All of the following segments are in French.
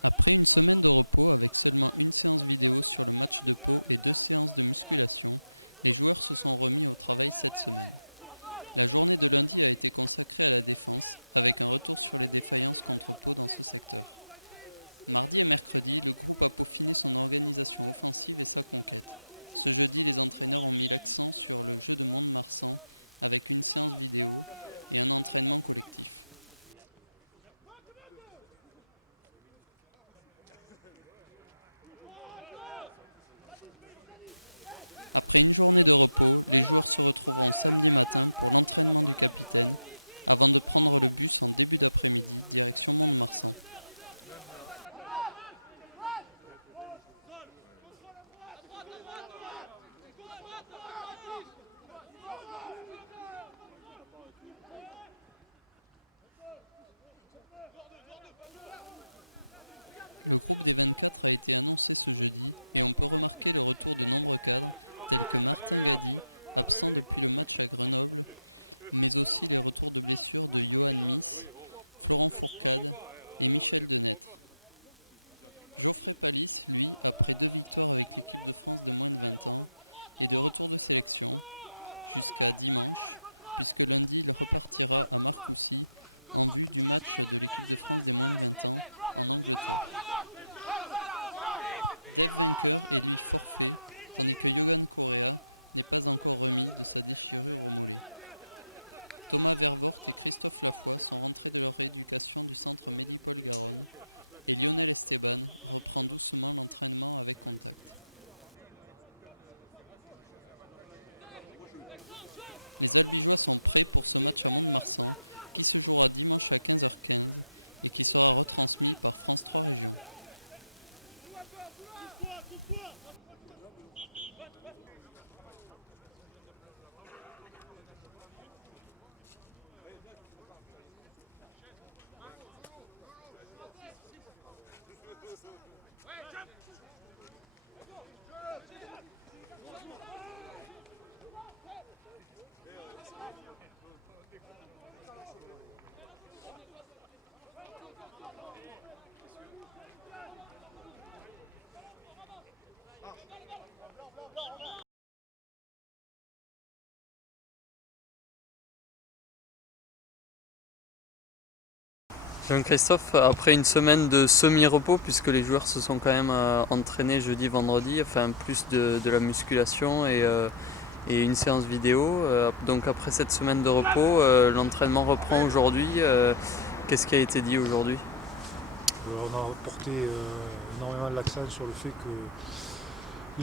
Après une semaine de repos avec seulement une séance vidéo sur le match de Pau et 2 séances de musculation, les joueurs se sont remis au travail cette semaine. La journée de lundi a été consacrée à la défense, avec un retour sur les défaillances contre Pau dans ce secteur. Mardi et mercredi, le groupe a peaufiné son organisation offensive et sa conquête. Ce jeudi, les entraîneurs ont mis l'accent sur le jeu de Mont-de-Marsan avec une séance vidéo et un entraînement collectif. Après une journée de repos, les joueurs se retrouveront samedi matin pour l'entraînement du capitaine, avant de prendre le bus en début d'après-midi, direction Mont-de-Marsan. Le groupe des 24 a été annoncé ce jeudi et on peut remarquer le retour de nombreux cadres tels que Martin Gady, absent depuis le match à Grenoble, mais aussi les retours de blessures de Johan Miss, Florent Fourcade et Michel Denêtre. Geoffrey Palis, lui, après 2 victoires avec l'équipe de France de moins de 20 ans, est de retour de sélection jusqu'à dimanche, puisque lundi il repartira à Marcoussis en vue du match de l'équipe de France des moins de 20 ans en Angleterre. Dave Vainqueur est lui forfait, tandis que Yogan Correa n'est pas encore remis de sa déchirure au mollet. Thomas Vervoort et Christophe Lafoy sont rentrés de leur rééducation du centre Medi-Paul-Garonne et Lionel Esteban reprend doucement l'entraînement avec contact. Les Albigeois sont prêts pour ce match à Mont-de-Marsan qui se jouera dimanche à 15h15 et qui sera retransmis par France 3 Régions. Jean-Christophe, après une semaine de semi-repos, puisque les joueurs se sont quand même entraînés jeudi, vendredi, enfin plus de la musculation et une séance vidéo. Donc après cette semaine de repos, l'entraînement reprend aujourd'hui. Qu'est-ce qui a été dit aujourd'hui? On a porté énormément l'accent sur le fait que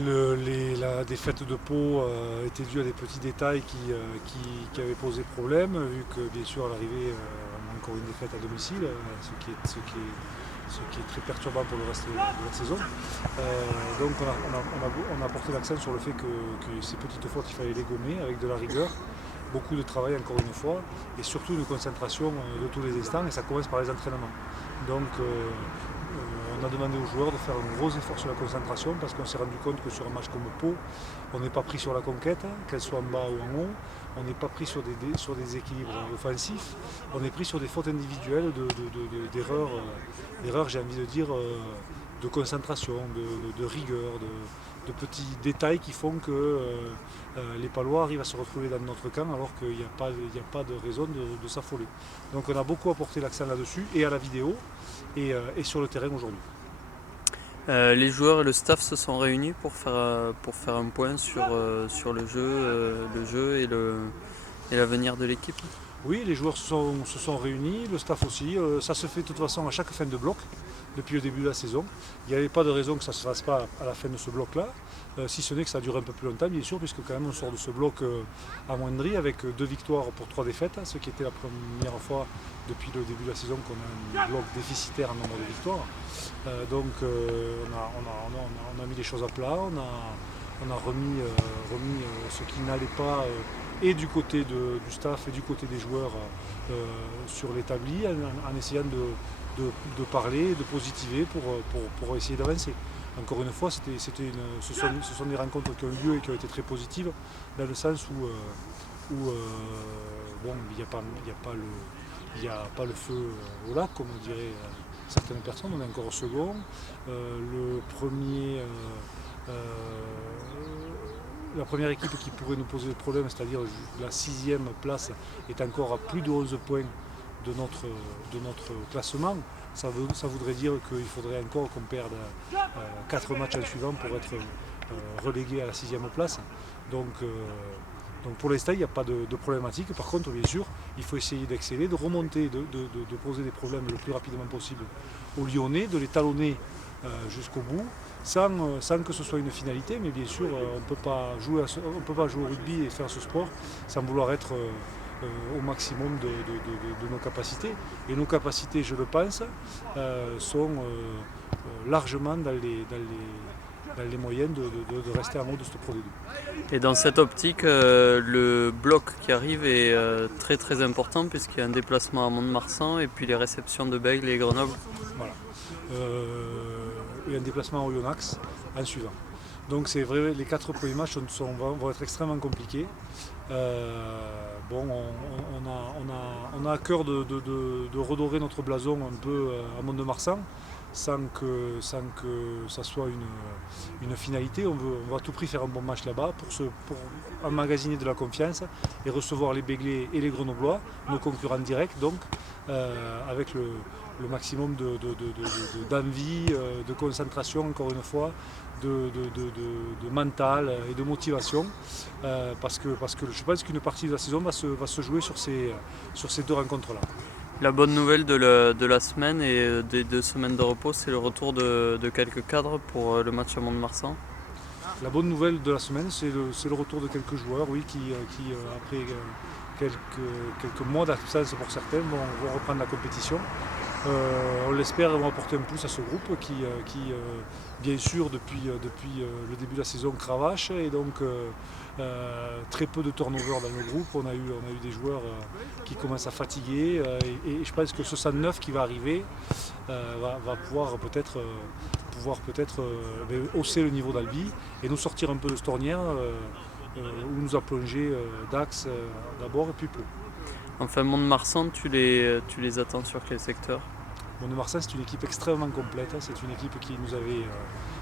la défaite de Pau était due à des petits détails qui avaient posé problème, vu que bien sûr à l'arrivée on a encore une défaite à domicile, ce qui est très perturbant pour le reste de la saison. Donc on a porté l'accent sur le fait que ces petites fautes il fallait les gommer avec de la rigueur, beaucoup de travail encore une fois, et surtout une concentration de tous les instants, et ça commence par les entraînements. Donc on a demandé aux joueurs de faire un gros effort sur la concentration parce qu'on s'est rendu compte que sur un match comme Pau, on n'est pas pris sur la conquête, qu'elle soit en bas ou en haut, on n'est pas pris sur des équilibres offensifs, on est pris sur des fautes individuelles, d'erreurs, j'ai envie de dire, de concentration, de rigueur, de petits détails qui font que les Palois arrivent à se retrouver dans notre camp alors qu'il n'y a pas de raison de s'affoler. Donc on a beaucoup apporté l'accent là-dessus et à la vidéo et sur le terrain aujourd'hui. Les joueurs et le staff se sont réunis pour faire un point sur le jeu et l'avenir de l'équipe. Oui, les joueurs se sont réunis, le staff aussi. Ça se fait de toute façon à chaque fin de bloc depuis le début de la saison. Il n'y avait pas de raison que ça ne se fasse pas à la fin de ce bloc-là, si ce n'est que ça dure un peu plus longtemps, bien sûr, puisque quand même on sort de ce bloc amoindri avec 2 victoires pour 3 défaites, ce qui était la première fois depuis le début de la saison qu'on a un bloc déficitaire en nombre de victoires. Donc on a mis les choses à plat, on a remis ce qui n'allait pas et du côté du staff et du côté des joueurs sur l'établi en essayant de parler, de positiver pour essayer d'avancer. Encore une fois, ce sont des rencontres qui ont eu lieu et qui ont été très positives, dans le sens où bon, il n'y a pas le feu au lac, comme on dirait certaines personnes, on est encore au second. La première équipe qui pourrait nous poser le problème, c'est-à-dire la 6e place, est encore à plus de 11 points de notre classement. Ça voudrait dire qu'il faudrait encore qu'on perde 4 matchs en suivant pour être relégué à la 6e place. Donc pour l'instant, il n'y a pas de problématique. Par contre, bien sûr, il faut essayer d'exceller, de remonter, de poser des problèmes le plus rapidement possible aux Lyonnais, de les talonner jusqu'au bout, sans que ce soit une finalité. Mais bien sûr, on ne peut pas jouer au rugby et faire ce sport sans vouloir être au maximum de nos capacités. Et nos capacités, je le pense, sont largement dans les moyens de rester en haut de ce Pro D2. Et dans cette optique, le bloc qui arrive est très très important puisqu'il y a un déplacement à Mont-de-Marsan et puis les réceptions de Bègles et Grenoble. Voilà. Et un déplacement au Yonax en suivant. Donc c'est vrai, les 4 premiers matchs vont être extrêmement compliqués. On a à cœur de redorer notre blason un peu à Mont-de-Marsan, sans que ça soit une finalité. On va à tout prix faire un bon match là-bas pour emmagasiner de la confiance et recevoir les Béglés et les Grenoblois, nos concurrents directs, donc avec le maximum d'envie, de concentration, encore une fois, de mental et de motivation, parce que je pense qu'une partie de la saison va se jouer sur ces 2 rencontres-là. La bonne nouvelle de la semaine et des 2 semaines de repos, c'est le retour de quelques cadres pour le match à Mont-de-Marsan. La bonne nouvelle de la semaine, c'est le retour de quelques joueurs, oui, qui après quelques mois d'absence pour certains, vont reprendre la compétition. On l'espère, vont apporter un pouce à ce groupe qui bien sûr, depuis le début de la saison, cravache, et donc très peu de turnover dans le groupe. On a eu des joueurs qui commencent à fatiguer, et je pense que ce 109 qui va arriver va pouvoir peut-être hausser le niveau d'Albi et nous sortir un peu de cette ornière où nous a plongé Dax d'abord et puis Pau. Enfin, Mont-de-Marsan, tu les attends sur quel secteur? Mont-de-Marsan, c'est une équipe extrêmement complète. C'est une équipe qui nous avait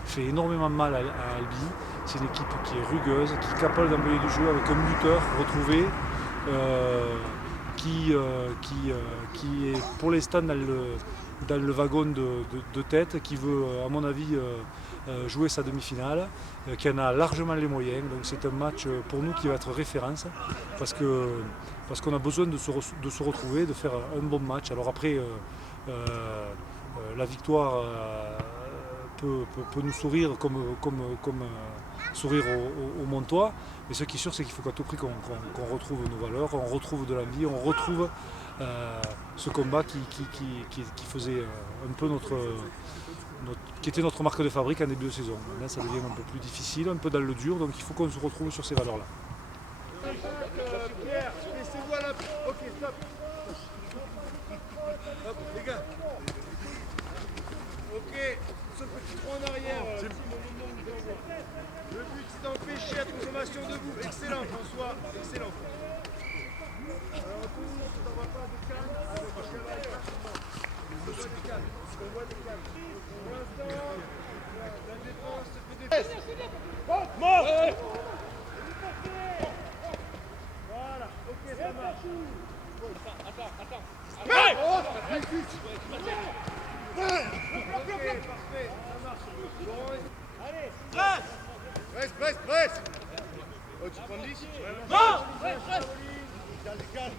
fait énormément mal à Albi. C'est une équipe qui est rugueuse, qui est capable d'envoyer du jeu avec un buteur retrouvé, qui est pour l'instant dans le wagon de tête, qui veut, à mon avis, jouer sa demi-finale, qui en a largement les moyens. Donc c'est un match pour nous qui va être référence, parce qu'on a besoin de se retrouver, de faire un bon match. Alors après, la victoire peut nous sourire comme sourire au Montois, mais ce qui est sûr, c'est qu'il faut qu'à tout prix qu'on retrouve nos valeurs, on retrouve de l'envie, on retrouve ce combat qui faisait un peu qui était notre marque de fabrique en début de saison. Maintenant, ça devient un peu plus difficile, un peu dans le dur, donc il faut qu'on se retrouve sur ces valeurs-là. Pierre, laissez-vous à la... Ok, stop. Hop, les gars. Ok, ce petit trou en arrière. Le but, c'est d'empêcher la consommation debout. Excellent, François. Excellent. On va pas de calme. On voit des calmes. Pour l'instant, la défense fait des... Monte. Voilà, ok, ça marche. Attends. Ok, parfait, ça marche. Allez. Presse. Oh, tu prends 10. Non. Reste. Calme.